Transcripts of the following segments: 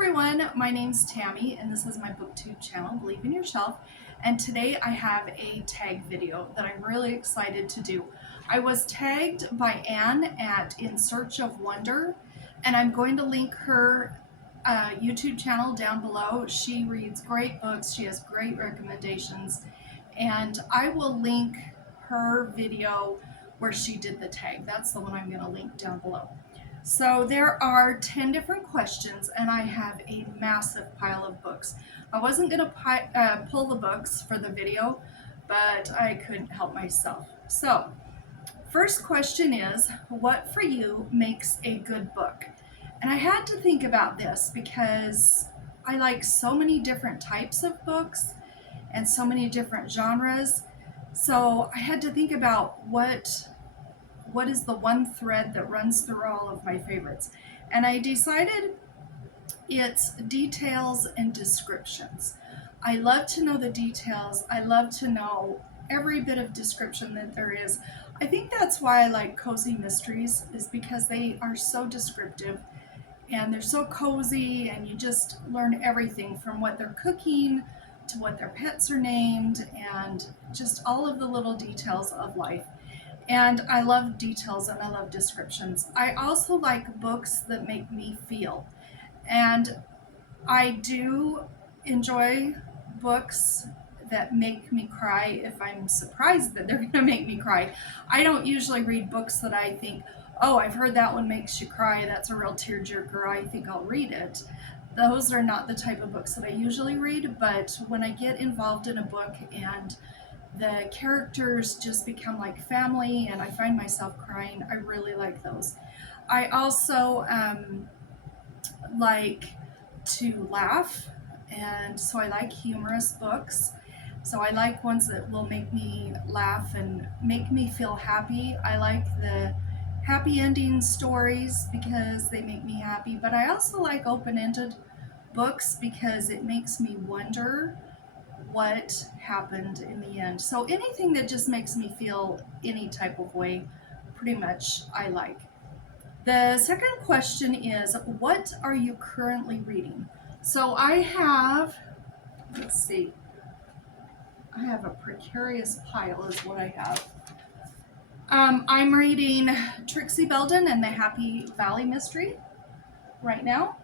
everyone, my name's Tammy and this is my booktube channel, Believe in Yourself, and today I have a tag video that I'm really excited to do. I was tagged by Anne at In Search of Wonder, and I'm going to link her YouTube channel down below. She reads great books, she has great recommendations, and I will link her video where she did the tag. That's the one I'm going to link down below. So there are 10 different questions, and I have a massive pile of books. I wasn't going to pull the books for the video, but I couldn't help myself. So, first question is, what for you makes a good book? And I had to think about this because I like so many different types of books and so many different genres. So I had to think about what is the one thread that runs through all of my favorites. And I decided it's details and descriptions. I love to know the details. I love to know every bit of description that there is. I think that's why I like cozy mysteries, is because they are so descriptive and they're so cozy, and you just learn everything from what they're cooking to what their pets are named and just all of the little details of life. And I love details and I love descriptions. I also like books that make me feel. And I do enjoy books that make me cry if I'm surprised that they're going to make me cry. I don't usually read books that I think, oh, I've heard that one makes you cry, that's a real tearjerker, I think I'll read it. Those are not the type of books that I usually read, but when I get involved in a book and the characters just become like family and I find myself crying, I really like those. I also like to laugh, and so I like humorous books. So I like ones that will make me laugh and make me feel happy. I like the happy ending stories because they make me happy, but I also like open-ended books because it makes me wonder what happened in the end. So anything that just makes me feel any type of way, pretty much I like. The second question is, what are you currently reading? So I have, let's see, I have a precarious pile is what I have. I'm reading Trixie Belden and the Happy Valley Mystery right now.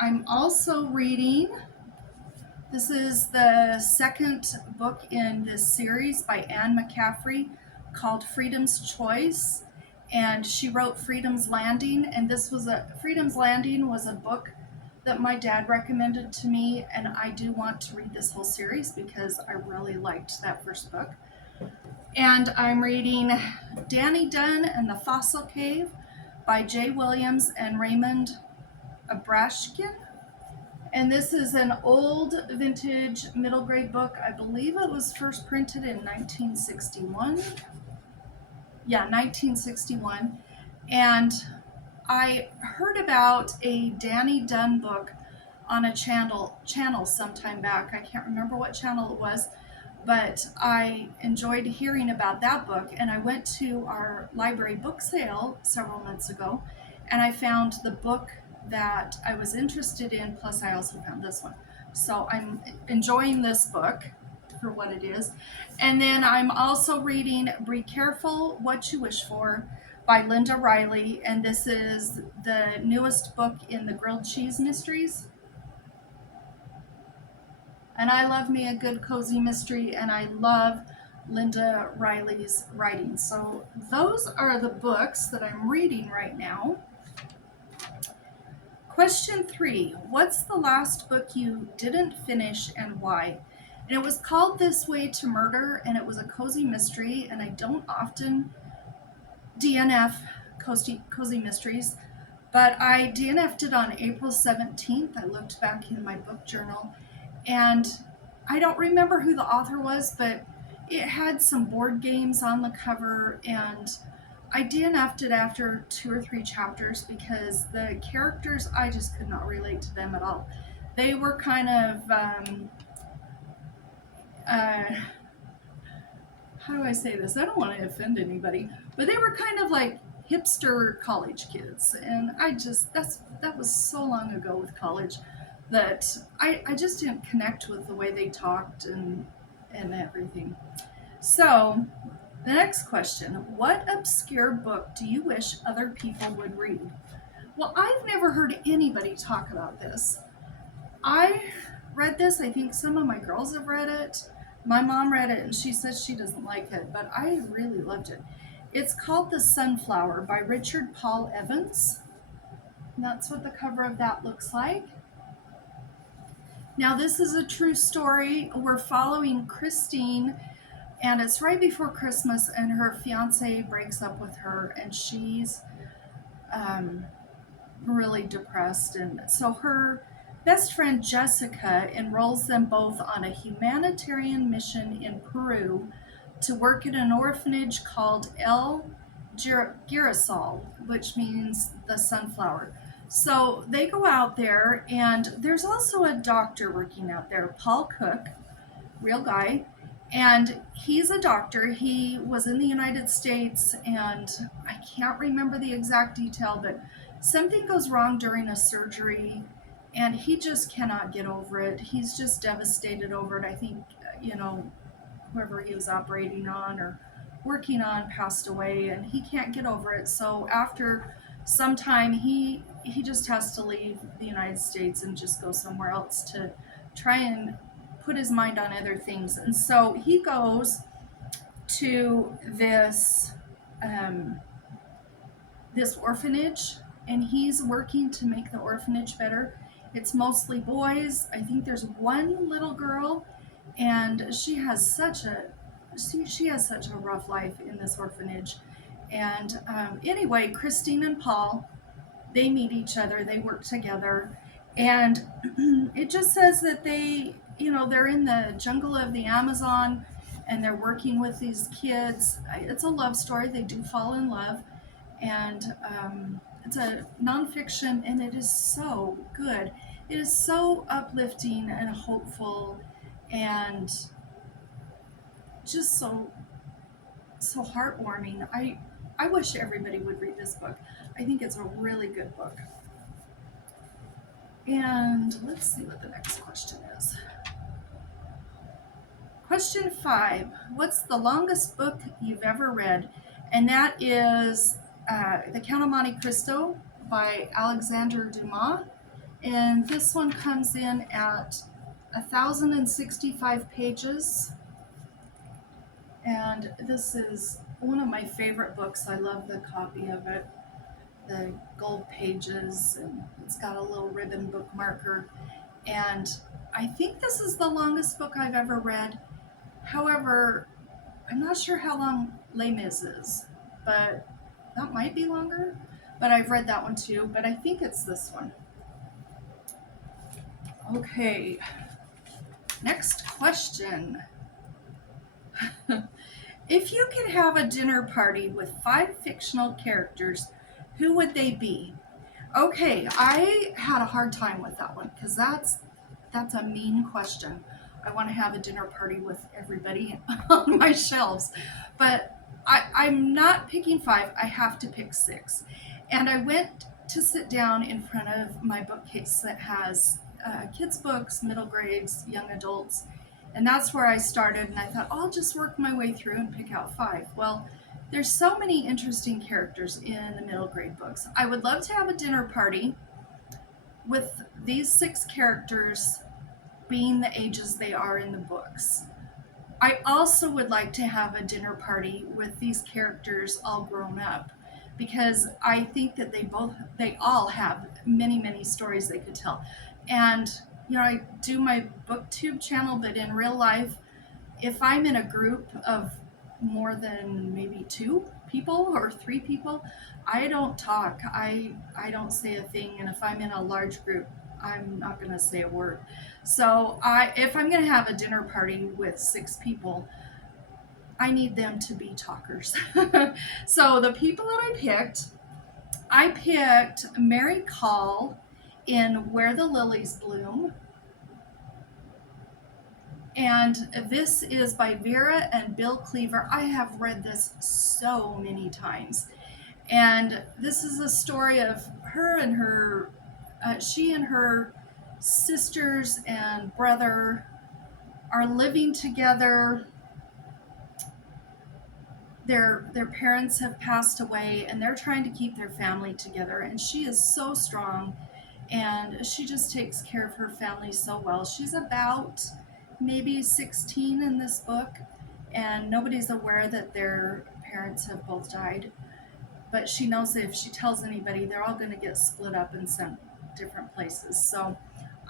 I'm also reading, this is the second book in this series by Anne Mccaffrey called Freedom's Choice, and she wrote Freedom's Landing, and Freedom's Landing was a book that my dad recommended to me, and I do want to read this whole series because I really liked that first book. And I'm reading Danny Dunn and the Fossil Cave by J. Williams and Raymond Abrashkin. And this is an old vintage middle grade book. I believe it was first printed in 1961. Yeah, 1961. And I heard about a Danny Dunn book on a channel sometime back. I can't remember what channel it was, but I enjoyed hearing about that book. And I went to our library book sale several months ago, and I found the book that I was interested in, plus I also found this one. So I'm enjoying this book for what it is. And then I'm also reading Be Careful What You Wish For by Linda Reilly, and this is the newest book in the grilled cheese mysteries. And I love me a good cozy mystery, and I love Linda Reilly's writing. So those are the books that I'm reading right now. Question 3, what's the last book you didn't finish and why? And it was called This Way to Murder, and it was a cozy mystery, and I don't often DNF cozy mysteries, but I DNF'd it on April 17th. I looked back in my book journal, and I don't remember who the author was, but it had some board games on the cover, and I DNF'd it after 2 or 3 chapters because the characters, I just could not relate to them at all. They were kind of, how do I say this? I don't want to offend anybody, but they were kind of like hipster college kids. And that was so long ago with college that I just didn't connect with the way they talked and everything. So the next question, what obscure book do you wish other people would read? Well, I've never heard anybody talk about this. I read this. I think some of my girls have read it. My mom read it and she says she doesn't like it, but I really loved it. It's called The Sunflower by Richard Paul Evans. And that's what the cover of that looks like. Now, this is a true story. We're following Christine, and it's right before Christmas, and her fiance breaks up with her, and she's really depressed. And so her best friend Jessica enrolls them both on a humanitarian mission in Peru to work at an orphanage called El Girasol, which means the sunflower. So they go out there, and there's also a doctor working out there, Paul Cook, real guy, and he's a doctor. He was in the United States, and I can't remember the exact detail, but something goes wrong during a surgery, and he just cannot get over it. He's just devastated over it. I think, whoever he was operating on or working on passed away, and he can't get over it. So after some time, he just has to leave the United States and just go somewhere else to try and put his mind on other things. And so he goes to this orphanage, and he's working to make the orphanage better. It's mostly boys. I think there's one little girl, and she has such a rough life in this orphanage. And anyway, Christine and Paul, they meet each other, they work together, and it just says that they're in the jungle of the Amazon, and they're working with these kids. It's a love story. They do fall in love, and it's a nonfiction, and it is so good. It is so uplifting and hopeful, and just so heartwarming. I wish everybody would read this book. I think it's a really good book. And let's see what the next question is. Question 5. What's the longest book you've ever read? And that is The Count of Monte Cristo by Alexander Dumas. And this one comes in at 1,065 pages. And this is one of my favorite books. I love the copy of it. The gold pages, and it's got a little ribbon bookmarker. And I think this is the longest book I've ever read. However, I'm not sure how long Les Mis is, but that might be longer. But I've read that one too, but I think it's this one. Okay, next question. If you could have a dinner party with 5 fictional characters, who would they be? Okay, I had a hard time with that one because that's a mean question. I want to have a dinner party with everybody on my shelves, but I'm not picking 5. I have to pick 6. And I went to sit down in front of my bookcase that has kids' books, middle grades, young adults, and that's where I started, and I thought, I'll just work my way through and pick out 5. Well, there's so many interesting characters in the middle grade books. I would love to have a dinner party with these 6 characters being the ages they are in the books. I also would like to have a dinner party with these characters all grown up, because I think that they all have many, many stories they could tell. And I do my booktube channel, but in real life, if I'm in a group of more than maybe 2 people or 3 people, I don't talk. I don't say a thing. And if I'm in a large group, I'm not going to say a word. So if I'm going to have a dinner party with 6 people, I need them to be talkers. So the people that I picked Mary Call in Where the Lilies Bloom. And this is by Vera and Bill Cleaver. I have read this so many times. And this is a story of her and her, she and her sisters and brother are living together. Their parents have passed away and they're trying to keep their family together, and she is so strong and she just takes care of her family so well. She's about maybe 16 in this book, and nobody's aware that their parents have both died, but she knows that if she tells anybody, they're all going to get split up and sent different places. So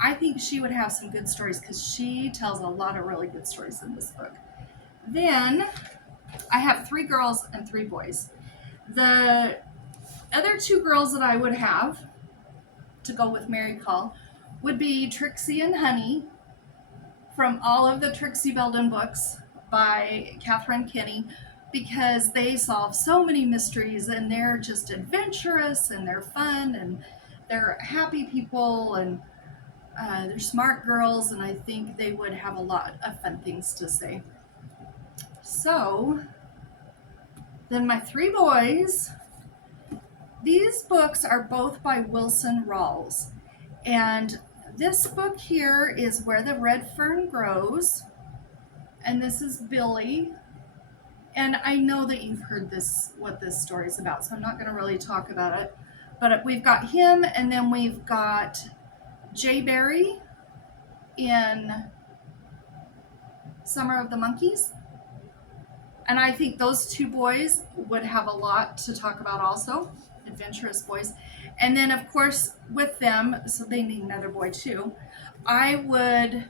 I think she would have some good stories because she tells a lot of really good stories in this book. Then I have 3 girls and 3 boys. The other 2 girls that I would have to go with Mary Call would be Trixie and Honey from all of the Trixie Belden books by Kathryn Kinney, because they solve so many mysteries and they're just adventurous and they're fun and they're happy people and they're smart girls, and I think they would have a lot of fun things to say. So then my 3 boys, these books are both by Wilson Rawls. And this book here is Where the Red Fern Grows. And this is Billy. And I know that you've heard this, what this story is about, so I'm not going to really talk about it. But we've got him, and then we've got Jay Berry in Summer of the Monkeys. And I think those 2 boys would have a lot to talk about also, adventurous boys. And then, of course, with them, so they need another boy too, I would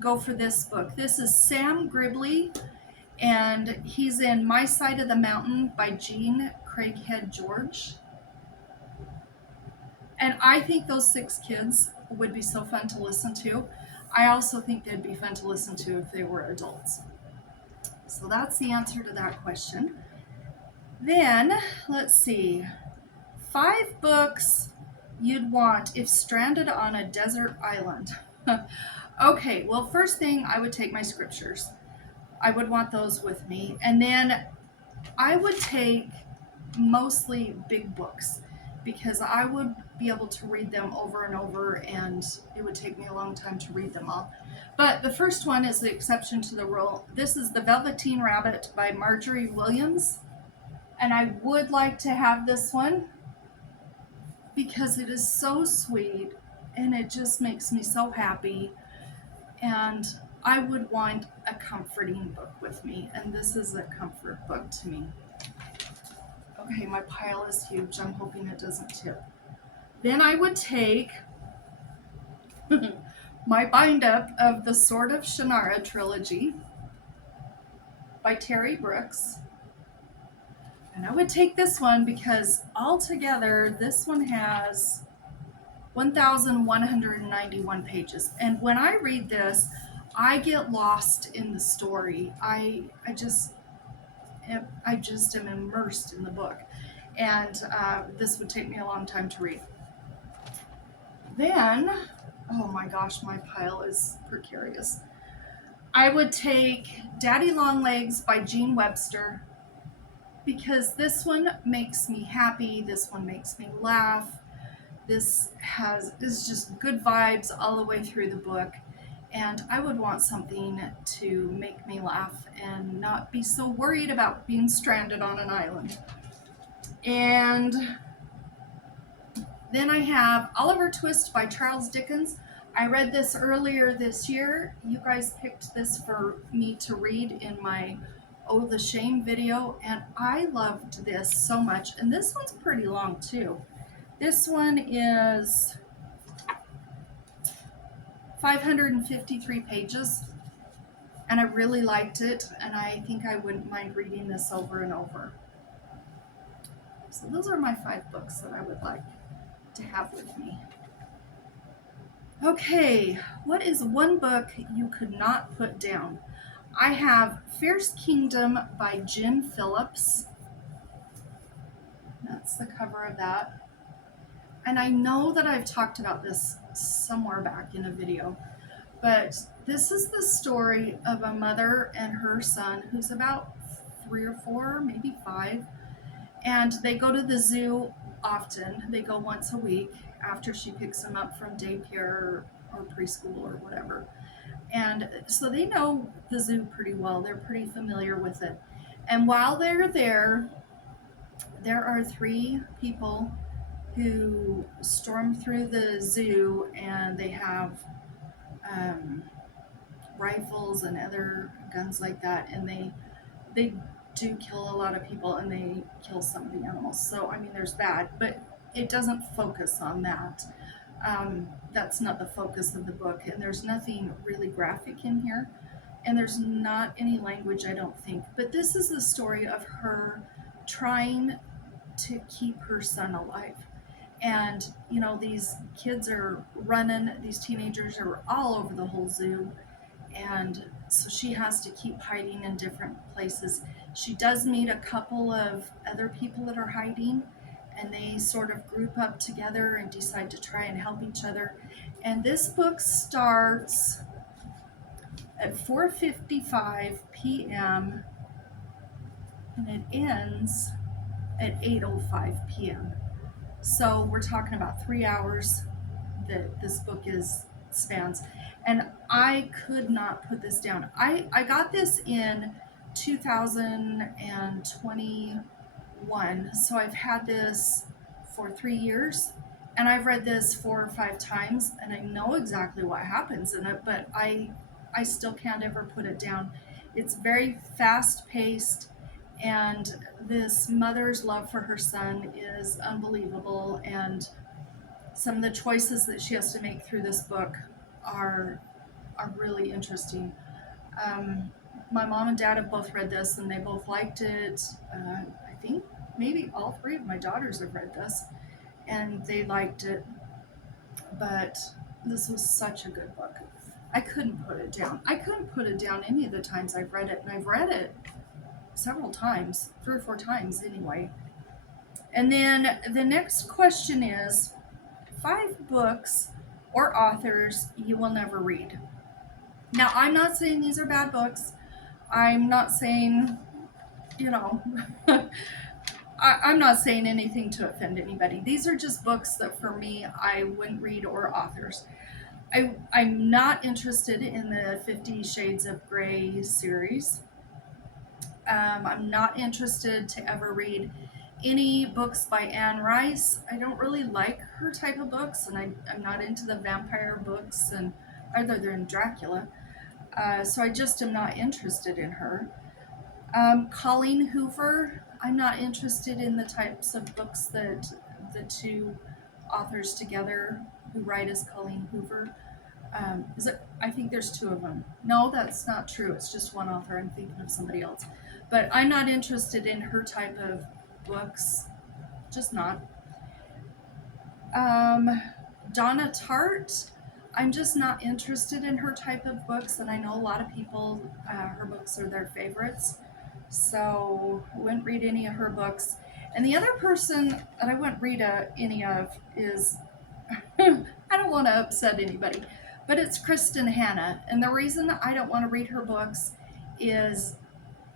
go for this book. This is Sam Gribley, and he's in My Side of the Mountain by Jean Craighead George. And I think those 6 kids would be so fun to listen to. I also think they'd be fun to listen to if they were adults. So that's the answer to that question. Then, let's see. 5 books you'd want if stranded on a desert island. Okay, well, first thing, I would take my scriptures. I would want those with me. And then I would take mostly big books because I would be able to read them over and over, and it would take me a long time to read them all. But the first one is the exception to the rule. This is The Velveteen Rabbit by Margery Williams. And I would like to have this one because it is so sweet and it just makes me so happy. And I would want a comforting book with me, and this is a comfort book to me. Okay, my pile is huge. I'm hoping it doesn't tip. Then I would take my bind up of the Sword of Shannara trilogy by Terry Brooks. And I would take this one because altogether this one has 1,191 pages. And when I read this, I get lost in the story. I just am immersed in the book. And this would take me a long time to read. Then, oh my gosh, my pile is precarious. I would take Daddy Longlegs by Jean Webster because this one makes me happy. This one makes me laugh. This is just good vibes all the way through the book. And I would want something to make me laugh and not be so worried about being stranded on an island. And then I have Oliver Twist by Charles Dickens. I read this earlier this year. You guys picked this for me to read in my Oh the Shame video, and I loved this so much. And this one's pretty long too. This one is 553 pages, and I really liked it, and I think I wouldn't mind reading this over and over. So those are my 5 books that I would like to have with me. Okay, what is one book you could not put down? I have Fierce Kingdom by Jen Phillips. That's the cover of that. And I know that I've talked about this somewhere back in a video, but this is the story of a mother and her son who's about 3 or 4, maybe 5, And they go to the zoo often. They go once a week after she picks them up from daycare or preschool or whatever. And so they know the zoo pretty well. They're pretty familiar with it. And while they're there, there are three people who storm through the zoo, and they have um, rifles and other guns like that, and they do kill a lot of people, and they kill some of the animals. So I mean, there's that, but it doesn't focus on that. That's not the focus of the book, and there's nothing really graphic in here, and there's not any language, I don't think. But this is the story of her trying to keep her son alive. And you know, these kids are running, these teenagers are all over the whole zoo, and so she has to keep hiding in different places. She does meet a couple of other people that are hiding, and they sort of group up together and decide to try and help each other. And this book starts at 4:55 p.m. and it ends at 8:05 p.m. So we're talking about 3 hours that this book spans. And I could not put this down. I got this in 2021. So I've had this for 3 years, and I've read this 4 or 5 times, and I know exactly what happens in it, but I still can't ever put it down. It's very fast paced, and this mother's love for her son is unbelievable, and some of the choices that she has to make through this book are really interesting. My mom and dad have both read this, and they both liked it. I think maybe all three of my daughters have read this, and they liked it. But this was such a good book. I couldn't put it down. I couldn't put it down any of the times I've read it, and I've read it several times, 3 or 4 times anyway. And then the next question is 5 books or authors you will never read. Now, I'm not saying these are bad books. I'm not saying, you know, I'm not saying anything to offend anybody. These are just books that for me, I wouldn't read, or authors. I'm not interested in the 50 Shades of Grey series. I'm not interested to ever read any books by Anne Rice. I don't really like her type of books, and I'm not into the vampire books, and other than Dracula. So I just am not interested in her. Colleen Hoover, I'm not interested in the types of books that the two authors together who write as Colleen Hoover. I think there's 2 of them. No, that's not true. It's just one author. I'm thinking of somebody else. But I'm not interested in her type of books. Just not. Donna Tartt, I'm just not interested in her type of books, and I know a lot of people, her books are their favorites. So I wouldn't read any of her books. And the other person that I wouldn't read any of is, I don't want to upset anybody, but it's Kristen Hanna. And the reason I don't want to read her books is,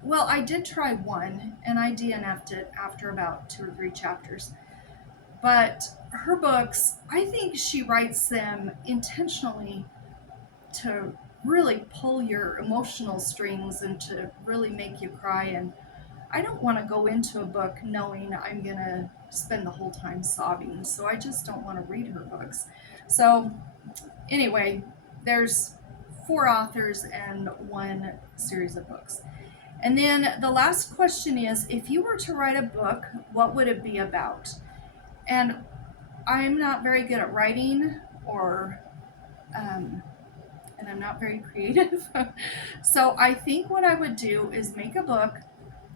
well, I did try one, and I DNF'd it after about 2 or 3 chapters. But her books, I think she writes them intentionally to really pull your emotional strings and to really make you cry. And I don't want to go into a book knowing I'm going to spend the whole time sobbing. So I just don't want to read her books. So anyway, there's 4 authors and 1 series of books. And then the last question is, if you were to write a book, what would it be about? And I'm not very good at writing, and I'm not very creative. So I think what I would do is make a book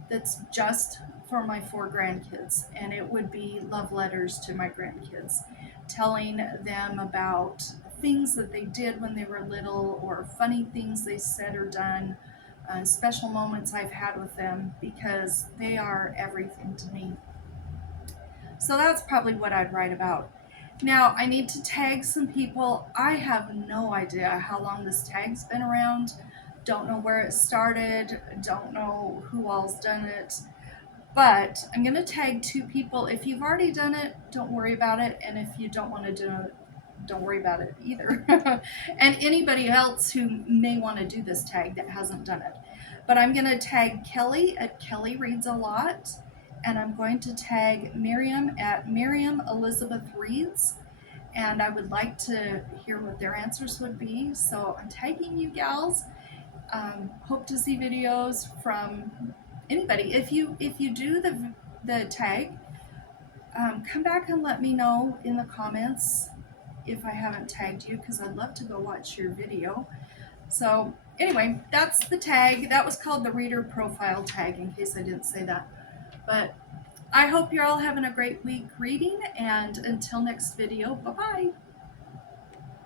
that's just for my 4 grandkids, and it would be love letters to my grandkids, telling them about things that they did when they were little, or funny things they said or done, special moments I've had with them, because they are everything to me. So that's probably what I'd write about. Now, I need to tag some people. I have no idea how long this tag's been around. Don't know where it started. Don't know who all's done it. But I'm going to tag 2 people. If you've already done it, don't worry about it. And if you don't want to do it, don't worry about it either. And anybody else who may want to do this tag that hasn't done it. But I'm going to tag Kelli at Kelli Reads a Lot. And I'm going to tag Miriam at Miriam Elizabeth Reads. And I would like to hear what their answers would be. So I'm tagging you gals. Hope to see videos from anybody. If you do the tag, come back and let me know in the comments if I haven't tagged you, because I'd love to go watch your video. So anyway, that's the tag. That was called the reader profile tag, in case I didn't say that. But I hope you're all having a great week reading, and until next video, bye-bye.